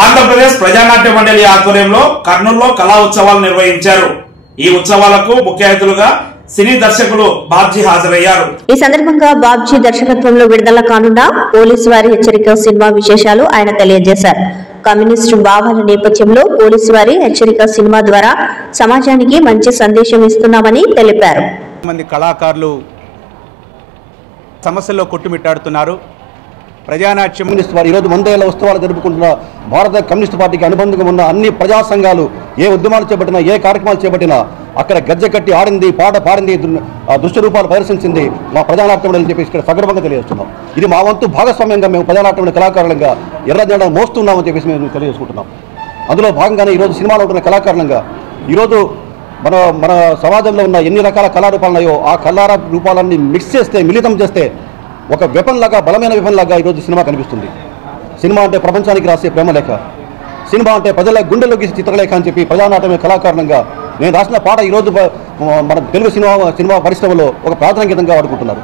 ఆంధ్రప్రదేశ్ ప్రజానాట్య మండలి ఆధ్వర్యంలో కర్నూలులో కళా ఉత్సవాలు నిర్వహించారు. ఈ ఉత్సవాలకు ముఖ్య అతిథులుగా సినీ దర్శకులు బాబ్జీ హాజరయ్యారు. ఈ సందర్భంగా బాబ్జీ దర్శకత్వంలో విడుదల కానున్న పోలీసు వారి హెచ్చరిక సినిమా విశేషాలు ఆయన తెలియజేశారు. కమ్యూనిస్టు భావాల నేపథ్యంలో పోలీసు వారి హెచ్చరిక సినిమా ద్వారా సమాజానికి మంచి సందేశం ఇస్తున్నామని తెలిపారు. మంది కళాకారులు సమస్యల్లో కొట్టుమిట్టాడుతున్నారు. ప్రజానాట్యం వారు ఈరోజు 100 ఏళ్ల ఉత్సవాలు జరుపుకుంటున్న భారత కమ్యూనిస్ట్ పార్టీకి అనుబంధంగా ఉన్న అన్ని ప్రజా సంఘాలు ఏ ఉద్యమాలు చేపట్టినా, ఏ కార్యక్రమాలు చేపట్టినా అక్కడ గజ్జె కట్టి ఆడింది, పాట పాడింది, దృశ్య రూపాలు ప్రదర్శించింది మా ప్రజానాట్యం అని చెప్పి ఇక్కడ సగర్వంగా తెలియజేస్తున్నాం. ఇది మా వంతు భాగస్వామ్యంగా మేము ప్రజానాట్యం కళాకారులంగా ఎర్ర జెండా మోస్తున్నామని చెప్పేసి మేము తెలియజేసుకుంటున్నాం. అందులో భాగంగానే ఈరోజు సినిమాలో ఉంటున్న కళాకారులంగా ఈరోజు మన సమాజంలో ఉన్న ఎన్ని రకాల కళారూపాలు ఉన్నాయో ఆ కళారూపాలన్నీ మిక్స్ చేస్తే, మిళితం చేస్తే ఒక వెపన్ లాగా, బలమైన వెపన్ లాగా ఈరోజు సినిమా కనిపిస్తుంది. సినిమా అంటే ప్రపంచానికి రాసే ప్రేమలేఖ, సినిమా అంటే ప్రజల గుండెల్లోకి చిత్రలేఖ అని చెప్పి ప్రజానాట్యమే కళాకారణంగా నేను రాసిన పాట ఈరోజు మన తెలుగు సినిమా పరిశ్రమలో ఒక ప్రాధాన్యతంగా వాడుకుంటున్నారు.